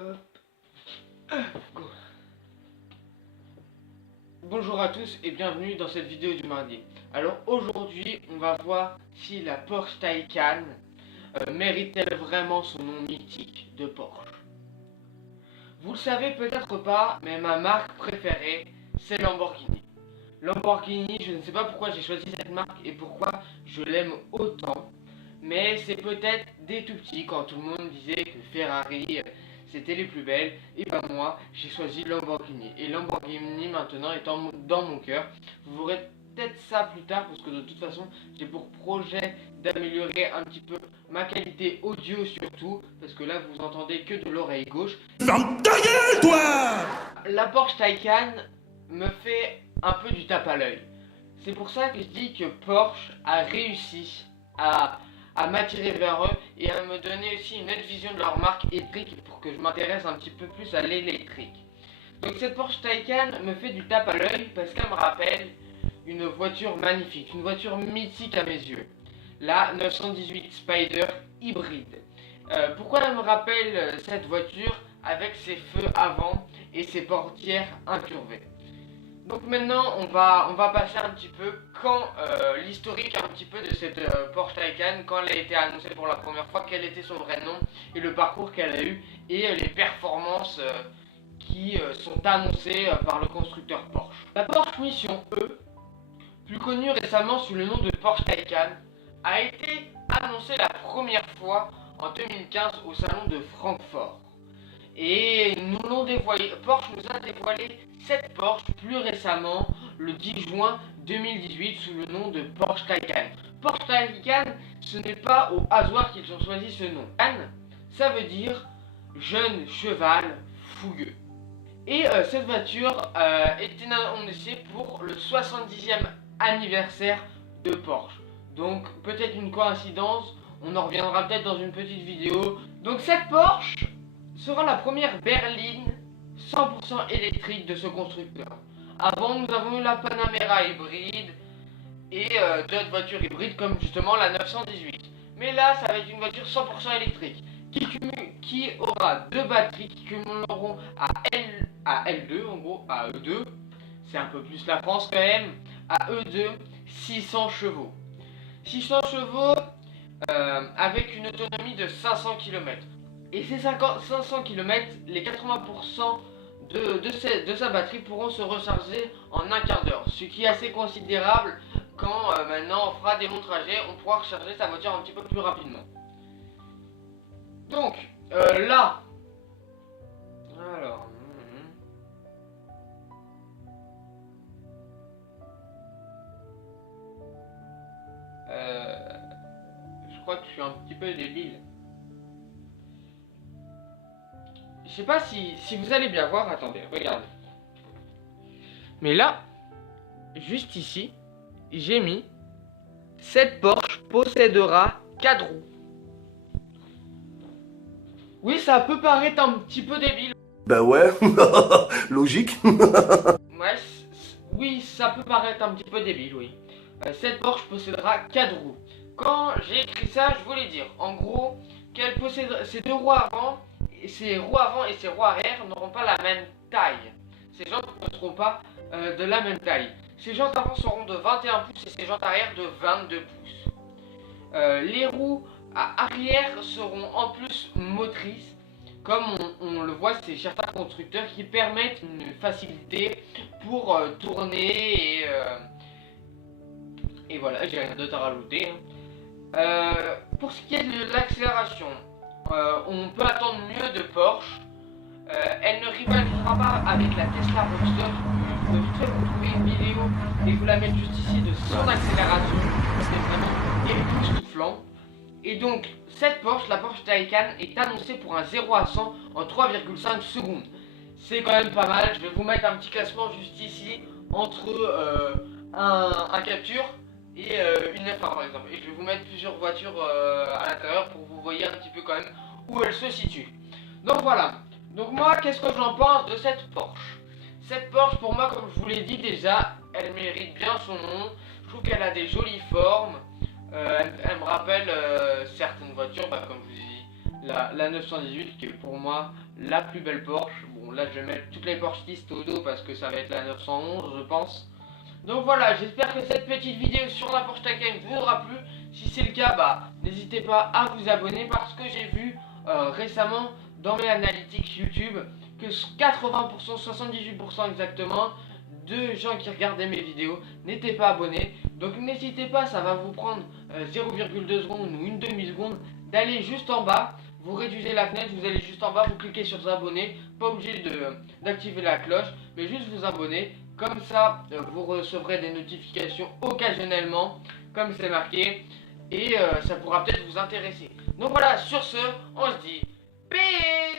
Hop. Go. Bonjour à tous et bienvenue dans cette vidéo du mardi. Alors aujourd'hui on va voir si la Porsche Taycan mérite-t-elle vraiment son nom mythique de Porsche. Vous le savez peut-être pas, mais ma marque préférée c'est Lamborghini. Lamborghini, je ne sais pas pourquoi j'ai choisi cette marque et pourquoi je l'aime autant. Mais c'est peut-être des tout petits quand tout le monde disait que Ferrari c'était les plus belles. Et ben moi j'ai choisi Lamborghini. Et Lamborghini maintenant étant dans mon cœur. Vous verrez peut-être ça plus tard parce que de toute façon j'ai pour projet d'améliorer un petit peu ma qualité audio surtout. Parce que là vous entendez que de l'oreille gauche. Ferme ta gueule, toi! La Porsche Taycan me fait un peu du tape à l'œil. C'est pour ça que je dis que Porsche a réussi à m'attirer vers eux et à me donner aussi une autre vision de leur marque électrique pour que je m'intéresse un petit peu plus à l'électrique. Donc cette Porsche Taycan me fait du tape à l'œil parce qu'elle me rappelle une voiture magnifique, une voiture mythique à mes yeux. La 918 Spider hybride. Pourquoi elle me rappelle cette voiture avec ses feux avant et ses portières incurvées? Donc maintenant on va passer un petit peu quand l'historique un petit peu de cette Porsche Taycan, quand elle a été annoncée pour la première fois, quel était son vrai nom et le parcours qu'elle a eu et les performances qui sont annoncées par le constructeur Porsche. La Porsche Mission E, plus connue récemment sous le nom de Porsche Taycan, a été annoncée la première fois en 2015 au salon de Francfort. Et nous l'ont dévoilé, Porsche nous a dévoilé cette Porsche plus récemment, le 10 juin 2018, sous le nom de Porsche Taycan. Porsche Taycan, ce n'est pas au hasard qu'ils ont choisi ce nom. Taycan, ça veut dire jeune cheval fougueux. Et cette voiture était annoncée pour le 70e anniversaire de Porsche. Donc peut-être une coïncidence, on en reviendra peut-être dans une petite vidéo. Donc cette Porsche sera la première berline 100% électrique de ce constructeur. Avant, nous avons eu la Panamera hybride et d'autres voitures hybrides comme justement la 918. Mais là, ça va être une voiture 100% électrique qui aura deux batteries qui cumuleront à L2, en gros à E2. C'est un peu plus la France quand même. À E2, 600 chevaux. 600 chevaux avec une autonomie de 500 km. Et ces 500 km, les 80% de sa batterie pourront se recharger en un quart d'heure. Ce qui est assez considérable quand maintenant on fera des longs trajets, on pourra recharger sa voiture un petit peu plus rapidement. Donc là, alors, je crois que je suis un petit peu débile. Je sais pas si vous allez bien voir, attendez, regardez. Mais là, juste ici, j'ai mis cette Porsche possédera 4 roues. Oui, ça peut paraître un petit peu débile. Bah ouais, logique. Ouais, oui, ça peut paraître un petit peu débile, oui. Cette Porsche possédera 4 roues. Quand j'ai écrit ça, je voulais dire, en gros, qu'elle possède ses deux roues avant. Ses roues avant et ses roues arrière n'auront pas la même taille. Ces jantes ne seront pas de la même taille. Ces jantes avant seront de 21 pouces et ces jantes arrière de 22 pouces. Les roues arrière seront en plus motrices, comme on le voit chez certains constructeurs qui permettent une facilité pour tourner et voilà, j'ai rien d'autre à rajouter. Pour ce qui est de l'accélération, on peut attendre mieux de Porsche. Elle ne rivalisera pas avec la Tesla Roadster. Je peux vite fait vous trouver une vidéo et vous la mettre juste ici de son accélération. C'est vraiment époustouflant. Et donc, cette Porsche, la Porsche Taycan, est annoncée pour un 0 à 100 en 3,5 secondes. C'est quand même pas mal. Je vais vous mettre un petit classement juste ici entre un capture et une F1 par exemple. Et je vais vous mettre plusieurs voitures à l'intérieur pour que vous voyez un petit peu quand même où elle se situe. Donc voilà. Donc moi, qu'est-ce que j'en pense de cette Porsche? Cette Porsche, pour moi, comme je vous l'ai dit déjà, elle mérite bien son nom. Je trouve qu'elle a des jolies formes. Elle me rappelle certaines voitures, comme je vous ai dit, la 918 qui est pour moi la plus belle Porsche. Bon là je vais mettre toutes les Porschistes au dos parce que ça va être la 911 je pense. Donc voilà, j'espère que cette petite vidéo sur la Porsche Taycan vous aura plu. Si c'est le cas, n'hésitez pas à vous abonner parce que j'ai vu récemment dans mes analytics YouTube que 80%, 78% exactement de gens qui regardaient mes vidéos n'étaient pas abonnés. Donc n'hésitez pas, ça va vous prendre 0,2 secondes ou une demi-seconde d'aller juste en bas. Vous réduisez la fenêtre, vous allez juste en bas, vous cliquez sur s'abonner. Pas obligé d'activer la cloche, mais juste vous abonner. Comme ça, vous recevrez des notifications occasionnellement, comme c'est marqué. Et ça pourra peut-être vous intéresser. Donc voilà, sur ce, on se dit peace.